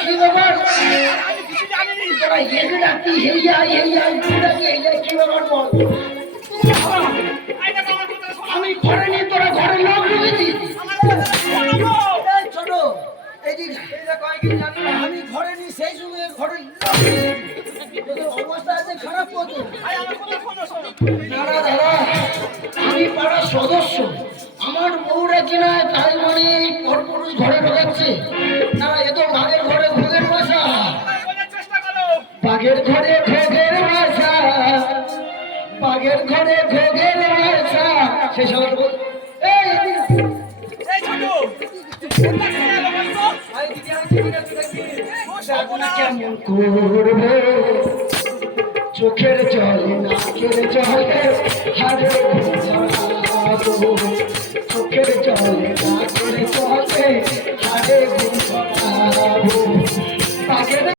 কি ব্যাপার তোরা একে ডাকি হেই আই তুই ডাকি এই কি ব্যাপার বল আমি ঘরে নিয়ে তোরা ঘরে লোক ঢুকেছি ছোট আমি ঘরে নিয়ে সেই যুগে ঘরে অবস্থা আছে খারাপ করতো না দাদা আমি পাড়ার সদস্য আমার বউরা কিনা তাই মানে পরপুরুষ ঘরে ঢোকাচ্ছে না এ তো বাঘের ঘরে ভোগের বাসা বাঘের ঘরে ভোগের বাসা বাঘের ঘরে ভোগের বাসা সেই সময় কেমন করবো চোখের জলে নাকের জলে হারে চোখের জলে নাকের জলে হারে